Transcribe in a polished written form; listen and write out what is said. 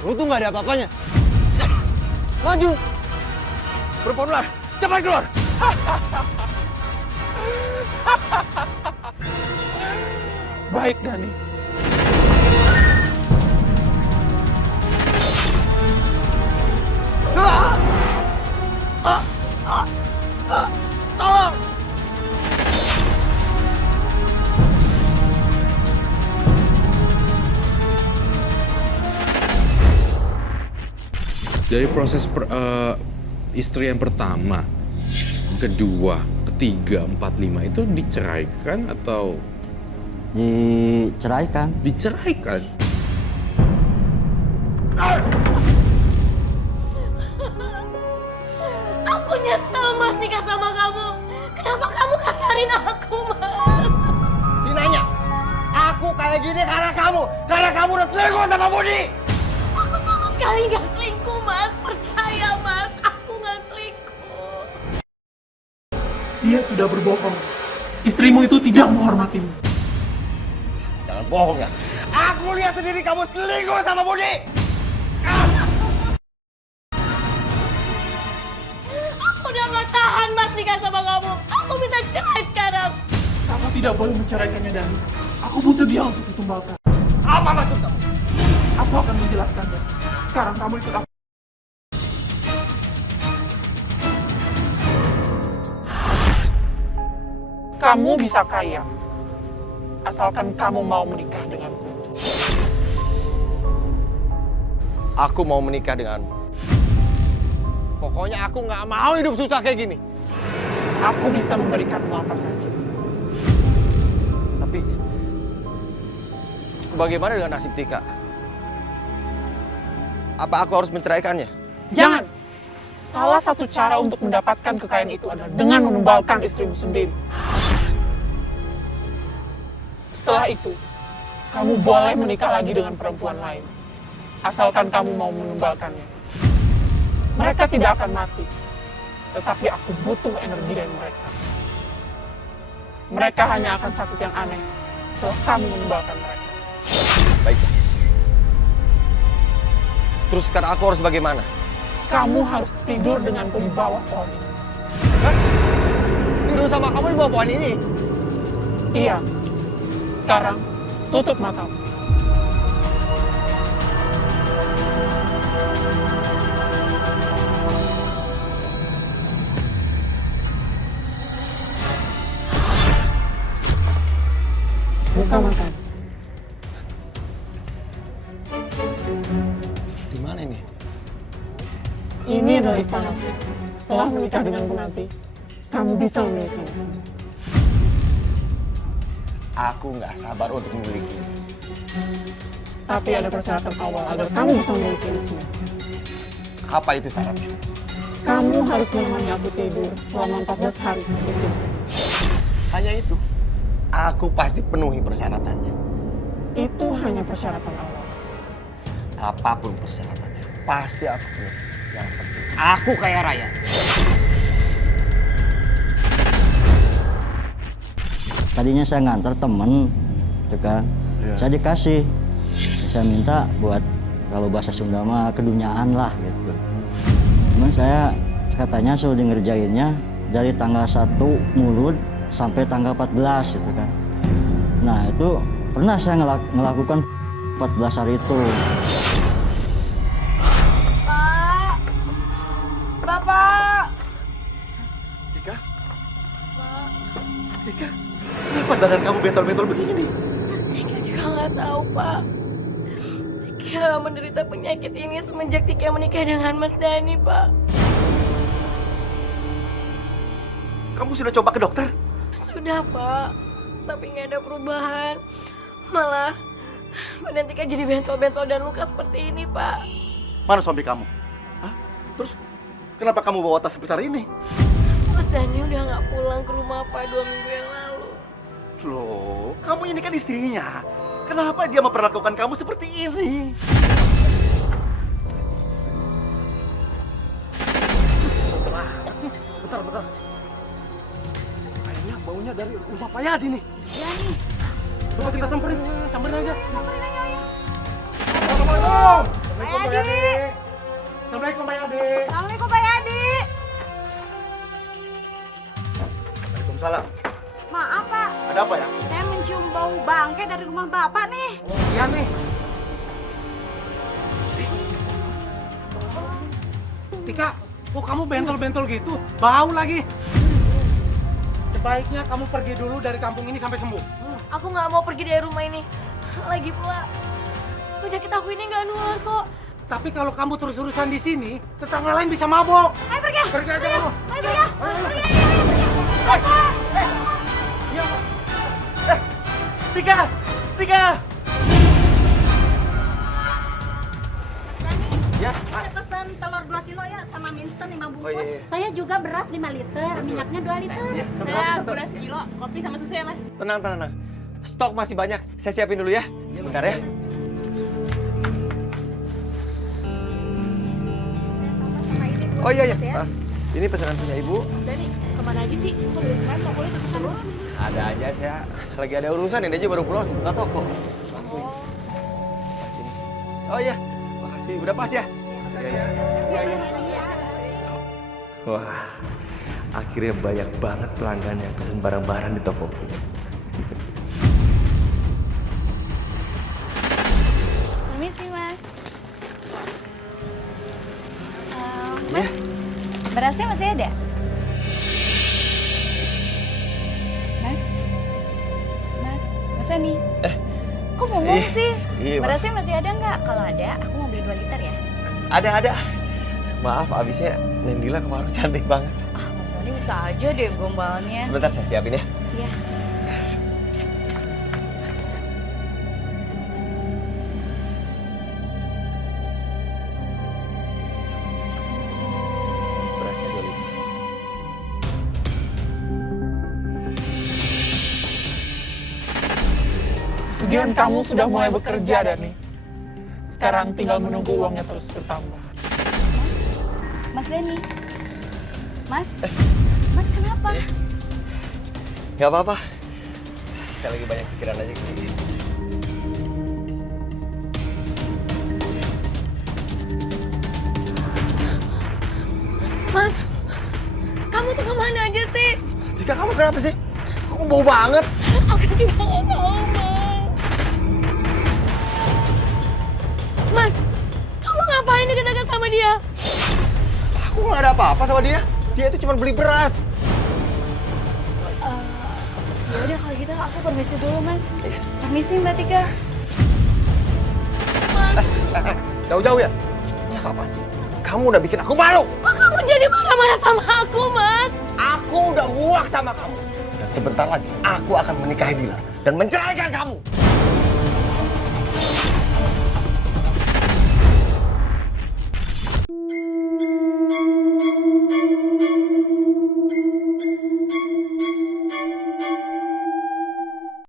Lu tuh nggak ada apa-apanya. Maju. Perempuan ular, cepat keluar. Baik, Dani. Tolong. Dari proses istri yang pertama, kedua, ketiga, empat, lima itu diceraikan atau Diceraikan. diceraikan? Aku nyesel Mas nikah sama kamu. Kenapa kamu kasarin aku, Mas? Si Nanya, aku kayak gini karena kamu udah selingkuh sama Budi. Aku sama sekali nggak selingkuh, Mas. Percaya, Mas. Aku nggak selingkuh. Dia sudah berbohong. Istrimu itu tidak menghormatimu. Jangan bohong ya. Aku lihat sendiri kamu selingkuh sama Budi. Aku udah nggak tahan, Mas, nikah sama kamu. Aku minta cerai sekarang. Kamu tidak boleh menceraikannya, Dani. Aku butuh dia untuk ditumbalkan. Apa maksud kamu? Aku akan menjelaskannya. Sekarang kamu ikut aku. Kamu bisa kaya, asalkan kamu mau menikah denganku. Aku mau menikah denganmu. Pokoknya aku nggak mau hidup susah kayak gini. Aku bisa memberikanmu apa saja. Tapi bagaimana dengan nasib Tika? Apa aku harus menceraikannya? Jangan! Salah satu cara untuk mendapatkan kekayaan itu adalah dengan menumbalkan istrimu sendiri. Setelah itu, kamu boleh menikah lagi dengan perempuan lain. Asalkan kamu mau menumbalkannya. Mereka tidak akan mati. Tetapi aku butuh energi dari mereka. Mereka hanya akan sakit yang aneh setelah kamu menumbalkan mereka. Baiklah. Terus sekarang aku harus bagaimana? Kamu harus tidur denganku di bawah pohon ini. Hah? Tidur sama kamu di bawah pohon ini? Iya. Sekarang, tutup matamu. Buka matamu. Di mana ini? Ini adalah istanaku. Setelah menikah denganku nanti, kamu bisa memilikinya semua. Aku nggak sabar untuk memiliki. Tapi ada persyaratan awal agar kamu bisa memilikinya semua. Apa itu syaratnya? Kamu harus menemani aku tidur selama 14 hari di sini. Hanya itu. Aku pasti penuhi persyaratannya. Itu hanya persyaratan awal. Apapun persyaratannya, pasti aku penuhi. Yang penting, aku kaya raya. Tadinya saya ngantar temen, gitu kan. Saya dikasih. Saya minta buat kalau bahasa Sunda mah kedunyaan lah gitu. Cuman saya katanya suruh ngerjainnya dari tanggal 1 Mulud sampai tanggal 14 gitu kan. Nah itu pernah saya ngelakukan 14 hari itu. Pak! Bapak! Tika? Tika? Kenapa badan kamu bentol-bentol begini? Tika juga nggak tahu, Pak. Tika menderita penyakit ini semenjak Tika menikah dengan Mas Dani, Pak. Kamu sudah coba ke dokter? Sudah, Pak. Tapi nggak ada perubahan. Malah badan Tika jadi bentol-bentol dan luka seperti ini, Pak. Mana suami kamu? Hah? Terus kenapa kamu bawa tas sebesar ini? Mas Dani udah nggak pulang ke rumah, Pak, 2 minggu yang lalu. Loh, kamu ini kan istrinya. Kenapa dia memperlakukan kamu seperti ini? Bentar. Kayaknya baunya dari rumah Pak Yadi nih. Iya nih. Coba kita samperin aja. Sampai nanya. Assalamualaikum Pak Yadi. Assalamualaikum Pak Yadi. Assalamualaikum Pak Yadi. Waalaikumsalam. Maaf Pak, Ada apa ya? saya mencium bau bangke dari rumah Bapak nih. Iya nih. Tika, kok kamu bentol-bentol gitu? Bau lagi. Sebaiknya kamu pergi dulu dari kampung ini sampai sembuh. Aku nggak mau pergi dari rumah ini. Lagi pula, penyakit aku ini nggak nular kok. Tapi kalau kamu terus-terusan di sini, tetangga lain bisa mabok. Ayo pergi. Pergi aja kamu. Ayo pergi. Pergi. Iya. Tika! Tika! Ya, ada pesan telur 2 kilo ya sama mie instan 5 bungkus. Oh, iya. Saya juga beras 5 liter, minyaknya 2 liter. Iya, Beras sekilo, kopi sama susu ya Mas. Tenang, tenang, tenang. Stok masih banyak. Saya siapin dulu ya. Sebentar ya. Saya tambah sama ini 2 Oh iya, iya. bungkus ya. Ini pesanan punya Ibu. Dani, kemana aja sih? Kok belum kemarin tokonya udah pesan doang? Ada aja, saya lagi ada urusan. Ini aja baru pulang sebuka toko. Oh iya, makasih. Udah pas ya? Iya, iya. Wah, akhirnya banyak banget pelanggan yang pesen barang-barang di toko. Permisi Mas. Mas, berasnya masih ada? Mas Dani. Kok bengong sih? iya, Mas. Berasnya masih ada nggak? Kalau ada, aku mau beli 2 liter ya. Ada. Maaf, abisnya Nendila ke warung cantik banget. Ah, Mas Dani bisa aja deh gombalnya. Sebentar saya siapin ya. Iya. Berasnya 2 liter. Pesugihan kamu sudah mulai bekerja, Dani. Sekarang tinggal menunggu uangnya terus bertambah. Mas Dani. Mas kenapa? Gak apa-apa. Saya lagi banyak pikiran aja gini. Mas, kamu tuh kemana aja sih? Tika, kamu kenapa sih? Kamu bau banget. Aku juga nggak tahu, Mas. Mas, kamu ngapain deket-deket sama dia? Aku gak ada apa-apa sama dia. Dia itu cuma beli beras. Ya udah kalau gitu aku permisi dulu Mas. Permisi Mbak Tika. Jauh-jauh ya? Ini apa sih? Kamu udah bikin aku malu. Kok kamu jadi marah-marah sama aku, Mas? Aku udah muak sama kamu. Dan sebentar lagi aku akan menikahi Dila dan menceraikan kamu.